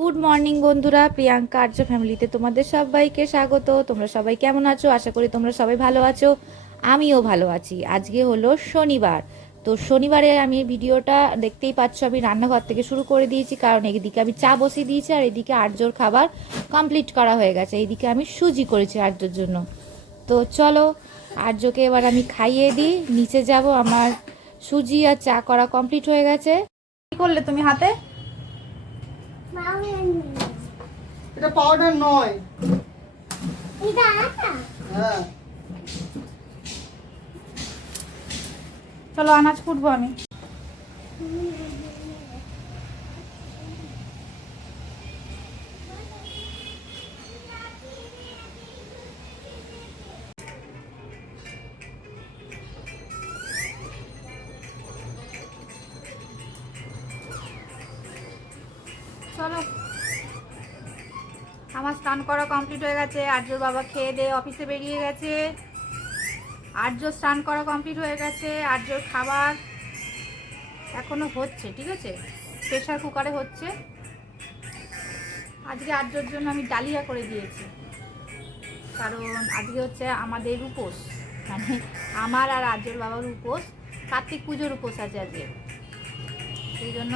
Good morning বন্ধুরা, প্রিয়াঙ্কা আর্য ফ্যামিলিতে তোমাদের সবাইকে স্বাগত। তোমরা সবাই কেমন আছো? আশা করি তোমরা সবাই ভালো আছো। আমিও ভালো আছি। আজকে হলো শনিবার। তো শনিবারে আমি ভিডিওটা দেখতেই পাচ্ছ, আমি রান্নাঘর থেকে শুরু করে দিয়েছি, কারণ এইদিকে আমি চা বসিয়ে দিয়েছি আর এদিকে আর্যর খাবার কমপ্লিট করা হয়ে গেছে। এইদিকে আমি সুজি করেছি আর্যর জন্য। তো চলো আর্যকে এবার আমি খাইয়ে দিই, নিচে যাব। আমার সুজি আর চা করা কমপ্লিট হয়ে গেছে। কি করলে তুমি হাতে? এটা পাউডার নয়, এটা আটা। হ্যাঁ। চলো আনাজ কুটবো আমি। চলো, আমার স্নান করা কমপ্লিট হয়ে গেছে। আর্যর বাবা খেয়ে দিয়ে অফিসে বেরিয়ে গেছে। আর্য স্নান করা কমপ্লিট হয়ে গেছে। আর্যর খাবার এখনো হচ্ছে, ঠিক আছে, প্রেশার কুকারে হচ্ছে। আজকে আর্যর জন্য আমি ডালিয়া করে দিয়েছি, কারণ আজকে হচ্ছে আমাদের উপোস, মানে আমার আর আর্যর বাবার উপোস। কার্তিক পুজোর উপোস আছে আজকে, সেই জন্য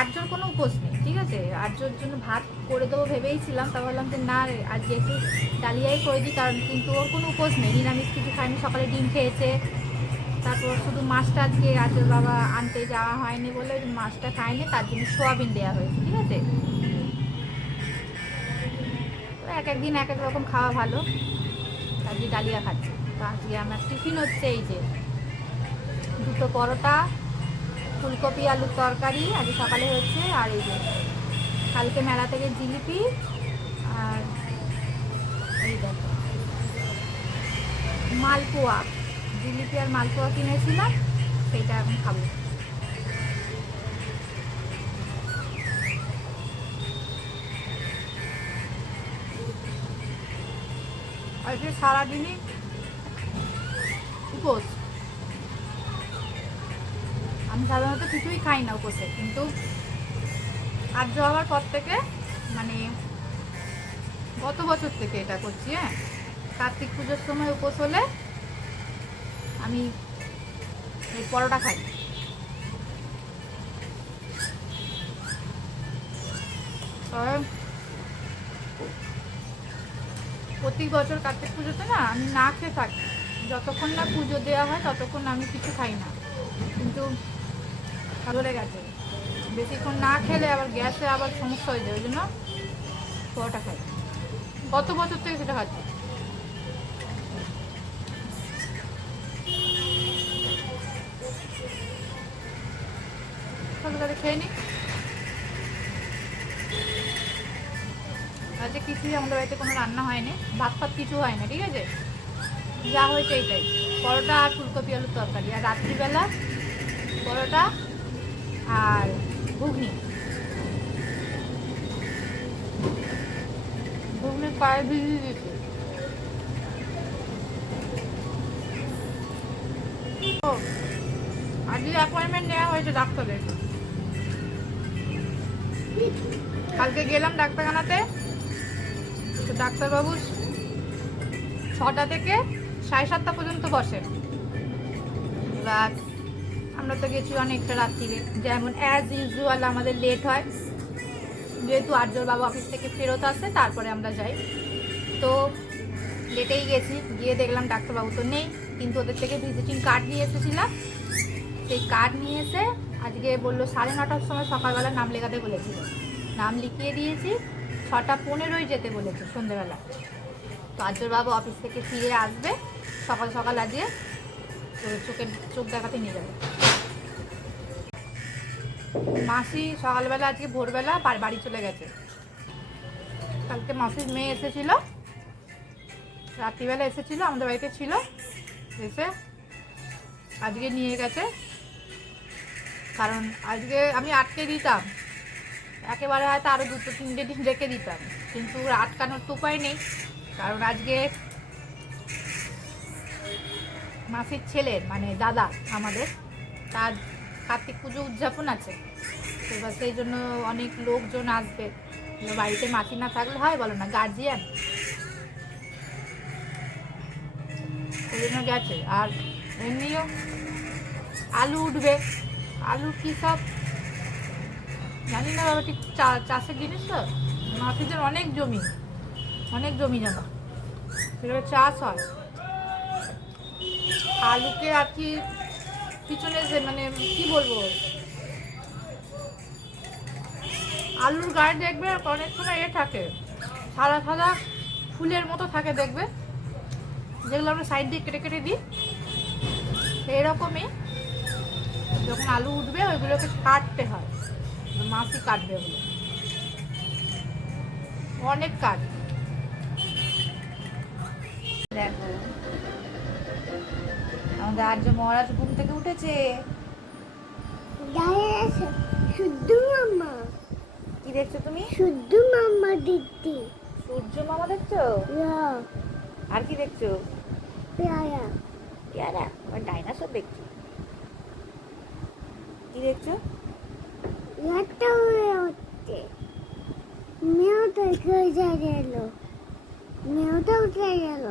আর্যর কোনো উপোস নেই, ঠিক আছে। আর্যর জন্য ভাত করে দেবো ভেবেইছিলাম, তা বললাম যে না রে, আজকে একটু ডালিয়াই করে দিই, কারণ কিন্তু ওর কোনো উপোস নেই, নিরামিষ কিছু খায়নি। সকালে ডিম খেয়েছে, তারপর শুধু মাছটা আজকে আর্যর বাবা আনতে যাওয়া হয়নি বলে মাছটা খায়নি, তার জন্য সোয়াবিন দেওয়া হয়েছে, ঠিক আছে। তো এক একদিন এক এক রকম খাওয়া ভালো, আজকে ডালিয়া খাচ্ছে। তো আজকে আমার টিফিন হচ্ছে এই যে দুটো পরোটা, ফুলকপি আলুর তরকারি আজকে সকালে হয়েছে, আর এই যে কালকে মেলা থেকে জিলিপি, আর এই দেখো মালপোয়া, জিলিপি আর মালপোয়া কিনেছিলাম, সেটা এখন খাবো। আজকে সারাদিনই উপোস। আমি সাধারণত কিছুই খাই না উপোসে, কিন্তু আর্য হওয়ার পর থেকে, মানে গত বছর থেকে এটা করছি। হ্যাঁ, কার্তিক পুজোর সময় উপোস হলে আমি এই পরোটা খাই। তবে প্রতি বছর কার্তিক পুজোতে না আমি না খেয়ে থাকি, যতক্ষণ না পুজো দেওয়া হয় ততক্ষণ আমি কিছু খাই না, কিন্তু ধরে গেছে বেশিক্ষণ না খেলে আবার গ্যাসে আবার সমস্যা হয়ে যায়, ওই জন্য পরোটা খাই। গত বছর থেকে সেটা খাচ্ছি। তাহলে খেয়ে নি। আজকে কিছুই আমাদের বাড়িতে কোনো রান্না হয়নি, ভাত ফাত কিছু হয় না, ঠিক আছে। যা হয়েছে এইটাই, পরোটা আর ফুলকপি আলুর তরকারি, আর রাত্রিবেলা পরোটা আর ঘুগনি। ঘুগনির পায়ে ভিজিয়ে দিয়েছি। আজকে অ্যাপয়েন্টমেন্ট নেওয়া হয়েছে ডাক্তারের। কালকে গেলাম ডাক্তারখানাতে, তো ডাক্তারবাবু 6টা থেকে 7:30 পর্যন্ত বসে। রাত আমরা তো গেছি অনেকটা রাত্রিরে, যেমন অ্যাজ ইউজুয়াল আমাদের লেট হয়, যেহেতু আর্যর বাবা অফিস থেকে ফেরত আসে তারপরে আমরা যাই। তো লেটেই গেছি, গিয়ে দেখলাম ডাক্তারবাবু তো নেই, কিন্তু ওদের থেকে ভিজিটিং কার্ড নিয়ে এসেছিলাম। সেই কার্ড নিয়ে এসে আজকে বললো 9:30টার সময় সকালবেলা নাম লেখাতে বলেছিল। নাম লিখিয়ে দিয়েছি, 6:15 যেতে বলেছে সন্ধ্যেবেলা। তো আর্যর বাবা অফিস থেকে ফিরে আসবে সকাল সকাল, আজকে চোখ দেখাতে নিয়ে যাবে। মাসি সকালবেলা আজকে ভোরবেলা বাড়ি চলে গেছে। কালকে মাসির মেয়ে এসেছিল, রাত্রিবেলা এসেছিল, আমাদের বাড়িতে ছিল, এসে আজকে নিয়ে গেছে। কারণ আজকে আমি আটকে দিতাম, একেবারে হয়তো আরও 2-3 দিন রেখে দিতাম, কিন্তু আটকানোর তো উপায় নেই, কারণ আজকে মাসির ছেলের, মানে দাদা আমাদের, তার কার্তিক পুজো উদযাপন আছে। তো এবার সেই জন্য অনেক লোকজন আসবে, বাড়িতে মাছি না থাকলে হয় বলো না, গার্জিয়ান, ওই জন্য গেছে। আর এমনিও আলু উঠবে, আলু কি সব জানি না বাবা, ঠিক চাষের জিনিস তো, মাছিদের অনেক জমি জানো, সেভাবে চাষ হয়। আলুকে আর কি পিছনে যে মানে কি বলবো, আলুর গায়ে দেখবে অনেক সময় থাকে সাদা সাদা ফুলের মতো থাকে দেখবে, যেগুলো আমরা সাইড দিয়ে কেটে কেটে দিই, সেইরকমই যখন আলু উঠবে ওইগুলোকে কাটতে হয়, মাছই কাটবে ওগুলো, অনেক কাজ। দেখো আমাদের আর্য মহারাজ ঘুম থেকে উঠেছে। শুদ্ধ মামা, কি দেখছো তুমি? শুদ্ধ মামা দিদি। সূর্য মামা দেখছো? আর কি দেখছো? পেয়ারা পেয়ারা? আর ডাইনোসর দেখছো? কি দেখছো? একটা হয়ে হচ্ছে, মেয়েটা উঠে গেল, মেয়েটা উঠে গেল,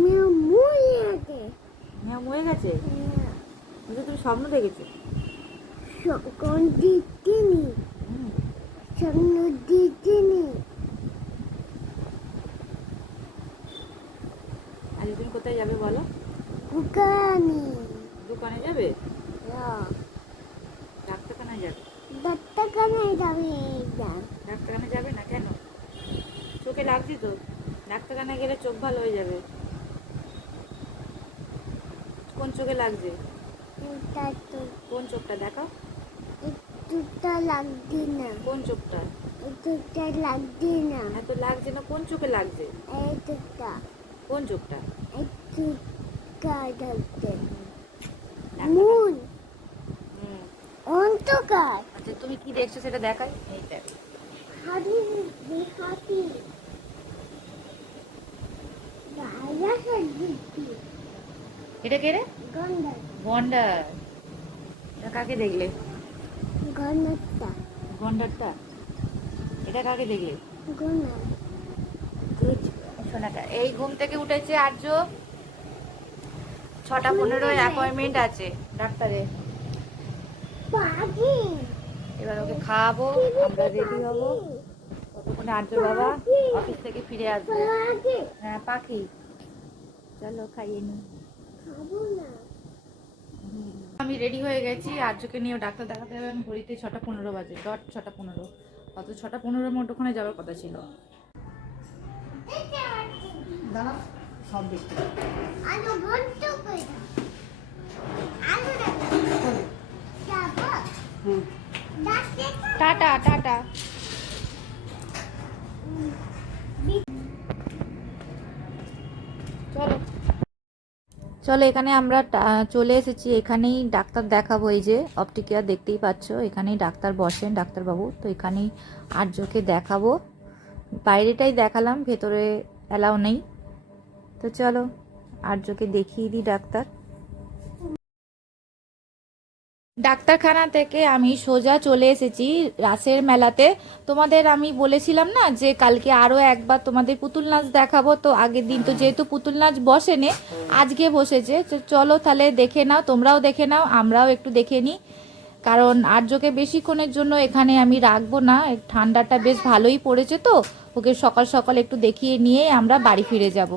মেয়ে মরে গেছে। হ্যাঁ মরে গেছে? তুমি স্বপ্ন দেখেছো? কোন দিদিনি, স্বপ্ন দিদিনি। আজ তুমি কোথায় যাবে বলো? কুকানি দোকানে যাবে? ডাক্তারখানায় যাবে? ডাক্তারখানায় যাবে। ডাক্তারখানায় যাবে না কেন? চোখে লাগছে তো, ডাক্তারখানায় গেলে চোখ ভালো হয়ে যাবে। কোন চোখে লাগছে? কোন চোখটা দেখাও? একটুটা লাগছে না। কোন চোখটা? একটুটা লাগছে না। এত লাগছে না, কোন চোখে লাগছে? একটুটা, কোন চোখটা? একটুটা লাগছে। মন অন্ধকার। আচ্ছা তুমি কি দেখছো সেটা দেখাই। এইটা হাতি দেখাতি গায়া দিদি। এটা কে রে? গন্ডার গন্ডার। এটা কাকে দেখলে? গন্ডারটা গন্ডারটা? এটা কাকে দেখলে? গন্ডার। শোনাটা এই ঘুম থেকে উঠেছে আর্য, 6:15 অ্যাপয়েন্টমেন্ট আছে ডাক্তারের। পাখি এবার ওকে খাওয়াবো, আমরা রেডি হবো, ততক্ষণে আর্য বাবা অফিস থেকে ফিরে আসবে। পাখি হ্যাঁ পাখি, চলো খাইয়ে নি। খাবো না। আমি রেডি হয়ে গেছি, আর্যকে নিয়ে ডাক্তার দেখাতে হবে। ঘড়িতে 6:15 বাজে, ডট 6:15, অত 6:15 মধ্যে ওখানে যাওয়ার কথা ছিল। দাঁড়া, সব দেখতে আলু বন্ধ করে দাও। আলু দেখো যাবো। Doctor tata tata. চলো চলো, এখানে আমরা চলে এসেছি, এখানেই ডাক্তার দেখাবো। এই যে অপটিকেয়ার দেখতেই পাচ্ছ, এখানেই ডাক্তার বসেন, ডাক্তারবাবু। তো এখানেই আর্যকে দেখাবো, বাইরেটাই দেখালাম, ভেতরে অ্যালাউ নেই। তো চলো আর্যকে দেখিয়ে দিই ডাক্তার। ডাক্তারখানা থেকে আমি সোজা চলে এসেছি রাসের মেলাতে। তোমাদের আমি বলেছিলাম না যে কালকে আরও একবার তোমাদের পুতুল নাচ দেখাবো, তো আগের দিন তো যেহেতু পুতুল নাচ বসেনি, আজকে বসেছে। তো চলো তাহলে দেখে নাও, তোমরাও দেখে নাও, আমরাও একটু দেখে নিই, কারণ আর্যকে বেশিক্ষণের জন্য এখানে আমি রাখবো না, ঠান্ডাটা বেশ ভালোই পড়েছে, তো ওকে সকাল সকাল একটু দেখিয়ে নিয়ে আমরা বাড়ি ফিরে যাব।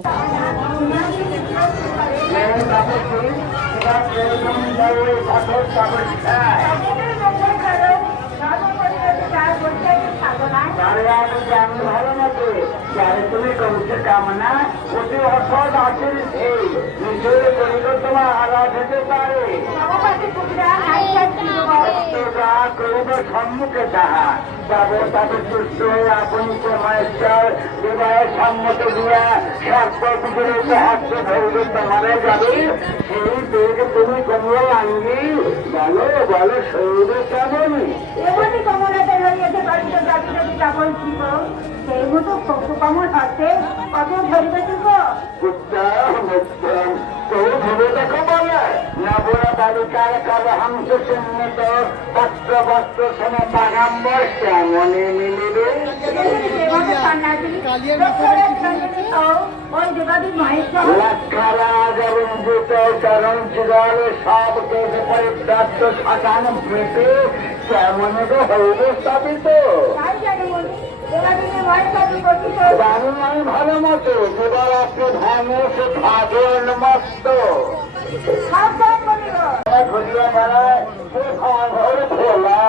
তুমি কমছে কামনা অতি অসৎ আসেন সেই নিজের করিল তোমার আলাদ হতে পারে করিব সম্মুখে তাহা যাব তাদের সুস্থ হয়ে আপনি মায়েশ্বর বিবাহের সম্মত দিয়া সর্ববিজয়ীতে হাতে ধরবে তোমারে যাবে সেই বেগ তুমি কমল আঙ্গি বলো বলো শরীরে কেমন এমনি কমলাতে রয়েছে বাড়িতে যাবি যদি যাবই ছিল সেই মতো কত কামড় আছে কত ধরবে গো উত্তম উত্তম তো ভেবে দেখো বলে নবর বালিকার কাল হাংস চিহ্নিত পত্র বস্ত্র সেনে বাগাম্বর কেমনে মিলিবে ওই দেবাদী মহেশ্বর লক্ষারাজ এবং জুত চরণ চিরল সব দেশ পরিপ্রাপ্ত শতান ভূতে কেমন গো হইব স্থাপিত তাই জানি বলি দেবাদীকে মহেশ্বর গঠিত জানি আমি ভালো মতো এবার আপনি ধনুষ ভাগের মস্ত সাবধান বলিব ঘুরিয়ে বেড়ায় সে ঘর ভোলা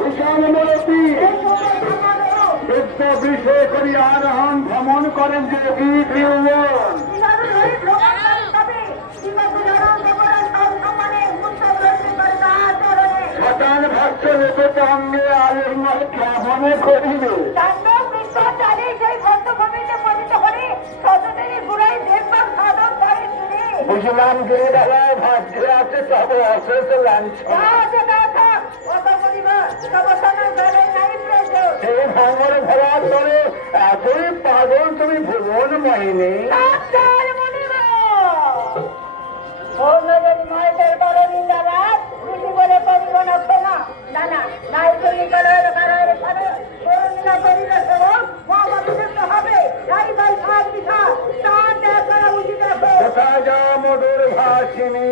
ভীষণ মূলতি বিদ্য বিষে করি আরোহণ ভ্রমণ করেন যে শতান ভক্ত নিকট অঙ্গে আলিঙ্গ কেমনে করিবে বুঝলাম গিরিধারায় ভাগ্যে আছে তবে অশেষ লাঞ্ছন সেই ভাঙর ভরার পরে এতই পাগল তুমি ভুবন মহিনী কোথায় যা মধুর ভাসিনী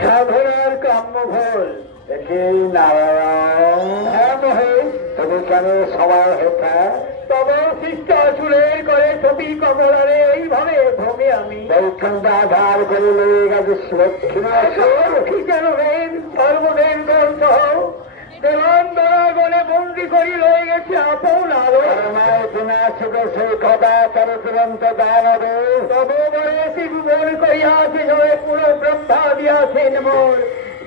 সাধনার কাম্য ভোল একে নারায়ণ হ্যাঁ মহেশ তুমি কেন সবার হেতা তবে শিষ্ট চুলের করে ছবি কমলারে এইভাবে ভ্রমে আমি বৈকুণ্ঠ আধার করে লেগে গেছে লক্ষ্মী কি কেন নেন সর্বদেব গ্রন্থ দেবান্তরাগণে বন্দি করি লয়ে গেছে আপন আলো সেই কথা তার তুরন্ত দানবে তবে বলে শিবুবন করিয়াছে জয় পুরো ব্রহ্মা দিয়াছেন মোর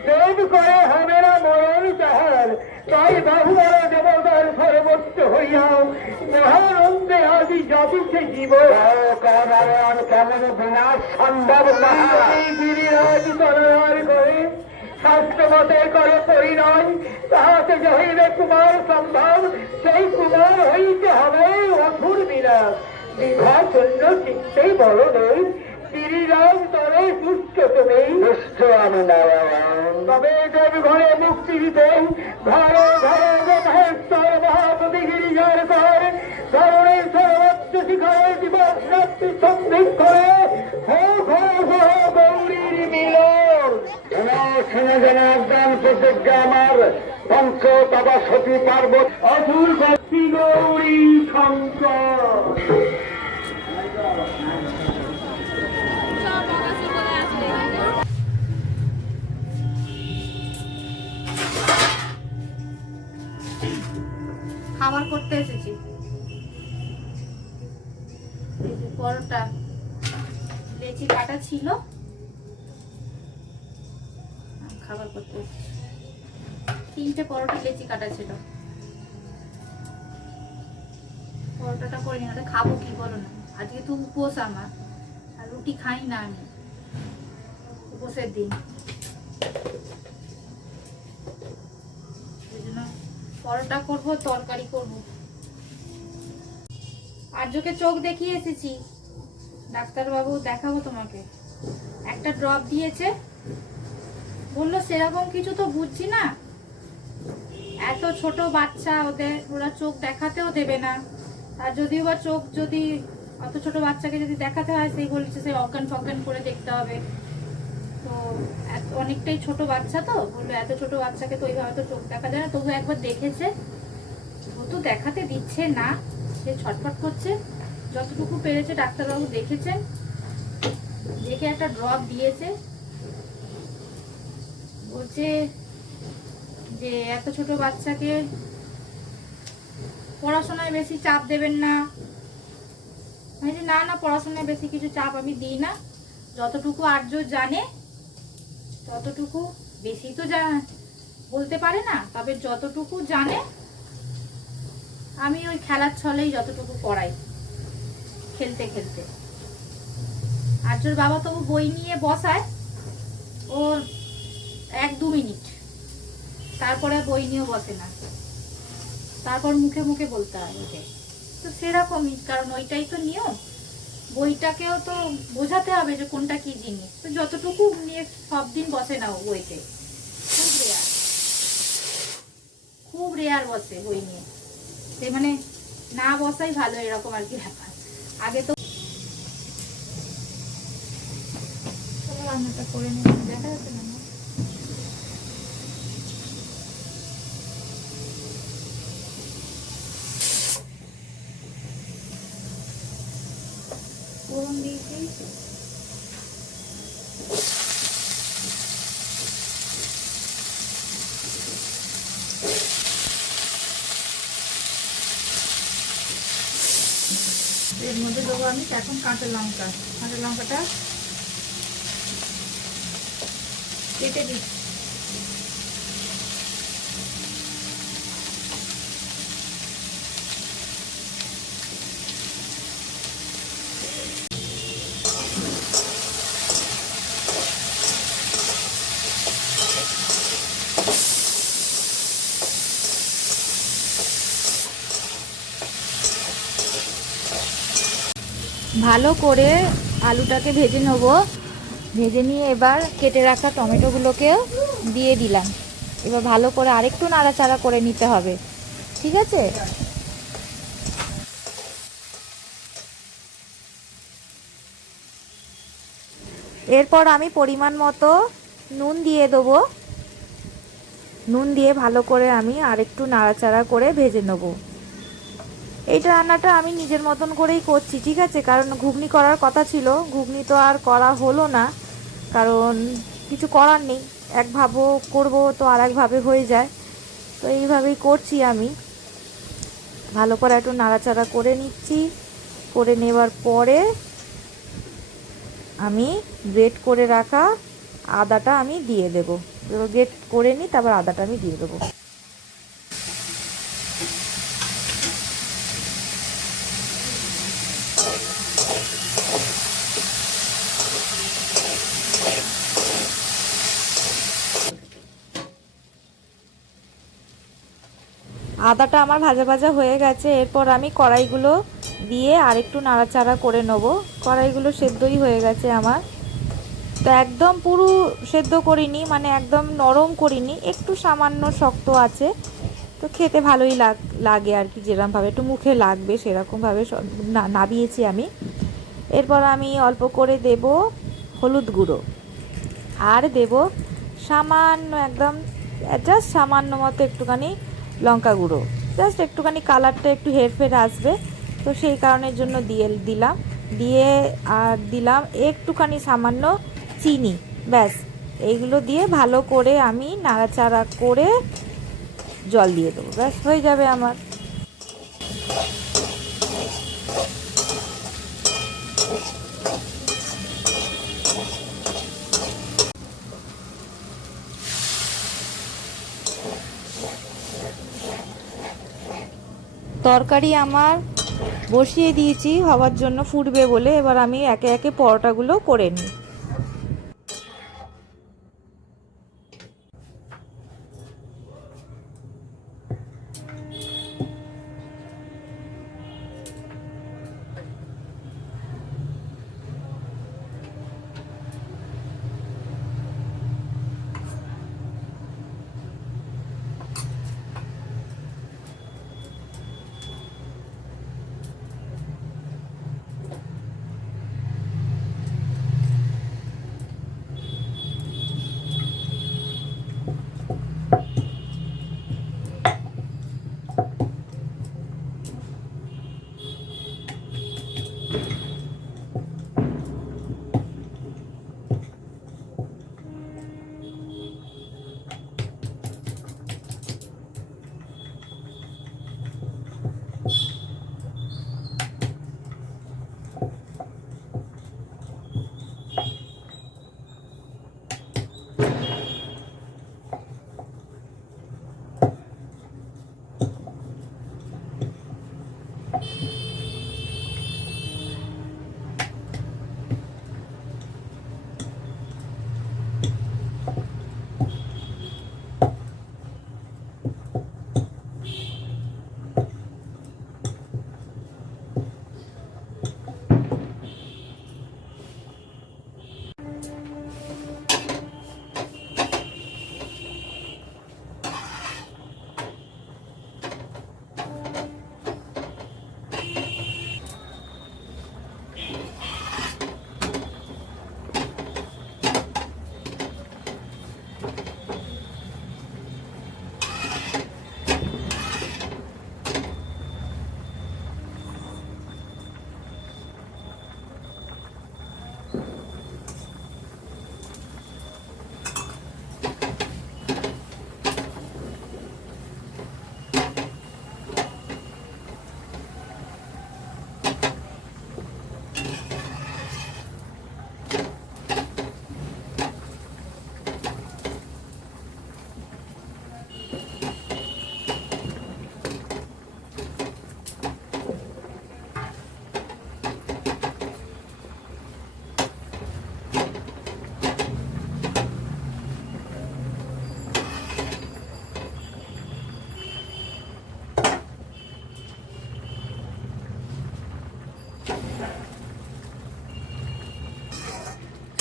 দেব করে হবে না মরণ তাহার তাই বাহুবর দেবতার সর্বোচ্চ হইয়াও মহানন্দে আদি জপিছে জীব নারায়ণ কেমন বিনাশ সম্ভব গিরিরাজ তলোয়ার করে শাস্ত্রমতে করে পরিণয় তাহাতে যে হইবে কুমার সম্ভব সেই কুমার হইতে হবে অসুর বিরাট বিভাচন্য চিত্তেই বড় নেই গিরিরাজ তরে সুস্থ তুমি সুস্থ আমি নারায়ণ তবে দেব ঘরে মুক্তি দিতে ঘরে ঘরে মহেশ্বর মহাপতি গিরিজার ঘর ধরণের সর্বোচ্চ শিখরে দিবস রাত্রি সন্ধিক করে গৌরীর মিলন শুনে জনার্দন প্রতিজ্ঞা আমার পঞ্চ তবা সতী পার্বত অসুর শক্তি গৌরী শঙ্কর খাবার করতে এসেছি পরোটা লেচি কাটা ছিল খাবার করতে এসেছি 3টে পরোটা লেচি কাটা ছিল পরোটাটা করে নিয়ে খাবো কি বলো না আজকে তো উপোস আমার আর রুটি খাই না আমি উপোসের দিন পরোটা করব তরকারি করব আর্যকে চোখ দেখিয়ে এসেছি ডাক্তারবাবু দেখাবো তোমাকে একটা ড্রপ দিয়েছে বললো সেরকম কিছু তো বুঝছি না এত ছোট বাচ্চা ওরা চোখ দেখাতেও দেবে না আর যদিও বা চোখ যদি অত ছোট বাচ্চাকে যদি দেখাতে হয় সেই বলছে সেই অজ্ঞান ফজ্ঞান করে দেখতে হবে তো অনেকটাই ছোট বাচ্চা তো বললো এত ছোট বাচ্চাকে তো ওইভাবে তো চোখ দেখা যায় না তবু একবার দেখেছে ও তো দেখাতে দিচ্ছে না সে ছটফট করছে যতটুকু পেরেছে ডাক্তারবাবু দেখেছেন দেখে একটা ড্রপ দিয়েছে বলছে যে এত ছোট বাচ্চাকে পড়াশোনায় বেশি চাপ দেবেন না আমি যে না পড়াশোনায় বেশি কিছু চাপ আমি দিই না যতটুকু আর্য জানে ততটুকু বেশি তো বলতে পারে না তবে যতটুকু জানে আমি ওই খেলার ছলেই যতটুকু পড়াই খেলতে খেলতে আর্যর বাবা তবু বই নিয়ে বসায় ওর 1-2 মিনিট, তারপরে বই নিয়েও বসে না, তারপর মুখে মুখে বলতে হয় ওকে। তো সেরকমই, কারণ ওইটাই তো নিয়ম, বইটাকেও তো বোঝাতে হবে যে কোনটা কি জিনিস। তো যতটুকু নিয়ে সব দিন বসে না ও বইতে, খুব রেয়ার বসে বই নিয়ে। সে মানে না বসাই ভালো, এরকম আর কি ব্যাপার। আগে তো রান্নাটা করে নিয়ে দেখা যাচ্ছে না, ফোড়ন দিয়েছি। এর মধ্যে দেবো আমি এখন কাঁচা লঙ্কা। কাঁচা লঙ্কাটা কেটে দিই। ভালো করে আলুটাকে ভেজে নেব। ভেজে নিয়ে এবার কেটে রাখা টমেটোগুলোকেও দিয়ে দিলাম। এবার ভালো করে আরেকটু নাড়াচাড়া করে নিতে হবে, ঠিক আছে? এরপর আমি পরিমাণ মতো নুন দিয়ে দেবো। নুন দিয়ে ভালো করে আমি আরেকটু নাড়াচাড়া করে ভেজে নেব। এইটা রান্নাটা আমি নিজের মতন করেই করছি, ঠিক আছে? কারণ ঘুগনি করার কথা ছিল, ঘুগনি তো আর করা হলো না, কারণ কিছু করার নেই। একভাবে করব তো আর একভাবে হয়ে যায়, তো এইভাবেই করছি আমি। ভালো করে একটু নাড়াচাড়া করে নিচ্ছি। করে নেবার পরে আমি গ্রেট করে রাখা আদাটা আমি দিয়ে দেবো। গ্রেট করে নিই, তারপর আদাটা আমি দিয়ে দেবো। আদাটা আমার ভাজা ভাজা হয়ে গেছে। এরপর আমি কড়াইগুলো দিয়ে আরেকটু নাড়াচাড়া করে নেব। কড়াইগুলো সেদ্ধই হয়ে গেছে আমার। তো একদম পুরো সেদ্ধ করিনি, মানে একদম নরম করিনি, একটু সামান্য শক্ত আছে। তো খেতে ভালোই লাগে আর কি, যেরকমভাবে একটু মুখে লাগবে সেরকমভাবে নাবিয়েছি আমি। এরপর আমি অল্প করে দেব হলুদ গুঁড়ো, আর দেব সামান্য, একদম জাস্ট সামান্য মতো একটুখানি লঙ্কা গুঁড়ো। জাস্ট একটুখানি কালারটা একটু হেরফের আসবে, তো সেই কারণের জন্য দিলাম। দিয়ে আর দিলাম একটুখানি সামান্য চিনি। ব্যাস, এইগুলো দিয়ে ভালো করে আমি নাড়াচাড়া করে জল দিয়ে দেবো। ব্যাস হয়ে যাবে আমার। তরকারি আমার বসিয়ে দিয়েছি হওয়ার জন্য, ফুটবে বলে। এবার আমি একে একে পরোটাগুলো করে নিই।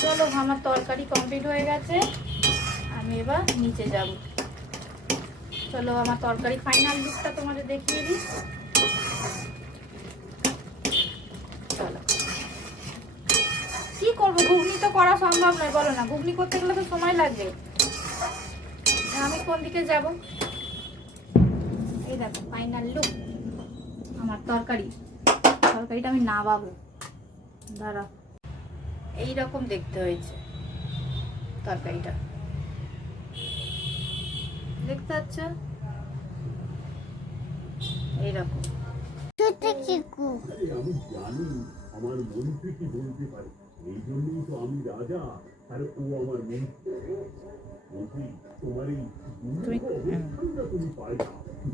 চলো আমার তরকারি কমপ্লিট হয়ে গেছে, আমি এবার নিচে যাব। চলো আমার তরকারি ফাইনাল লুকটা তোমাদের দেখিয়ে দিই। চলো কি করবো, ঘুগনি তো করা সম্ভব নয়, বলো না? ঘুগনি করতে গেলে তো সময় লাগবে। আমি কোন দিকে যাব? এই দেখো ফাইনাল লুক আমার তরকারিটা আমি নামাবো, দাঁড়া। এইরকম দেখতে হয়েছে তরকারিটা, দেখতে পাচ্ছ? এইরকম। ছোট চিকু আমি জানি আমার মন্ত্রী কি বলতে পারে, এই জন্যই তো আমি রাজা আর ও আমার মন্ত্রী। মন্ত্রী, তোমার এই অবস্থানটা তুমি পাল্টা,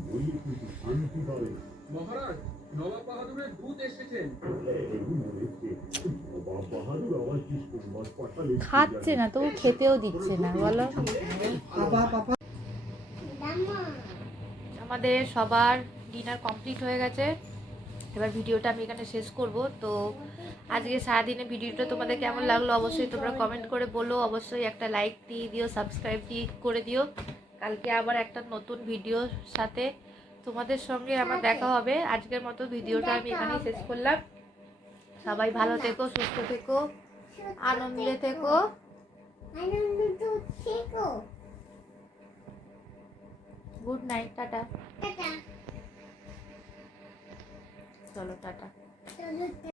বললে কিন্তু শান্তি পাবে না। মহারাজ, নবাব বাহাদুরের দূত এসেছেন। এই মরেছে, নবাব বাহাদুর আবার কি সংবাদ পাঠালে? খাচ্ছে না, তবু খেতেও দিচ্ছে না, বলো। আমাদের সবার ডিনার কমপ্লিট হয়ে গেছে, এবার ভিডিওটা আমি এখানে শেষ করব। তো আজকে সারাদিনে ভিডিওটা তোমাদের কেমন লাগলো অবশ্যই তোমরা কমেন্ট করে বলো, অবশ্যই একটা লাইক দিয়ে দিও, সাবস্ক্রাইব দিয়ে করে দিও। কালকে আবার একটা নতুন ভিডিওর সাথে তোমাদের সঙ্গে আমার দেখা হবে। আজকের মতো ভিডিওটা আমি এখানেই শেষ করলাম। সবাই ভালো থেকো, সুস্থ থেকো, আনন্দে থেকো। আনন্দ তো চিকু গুড নাইট, টাটা। টাটা চলো টাটা। চলো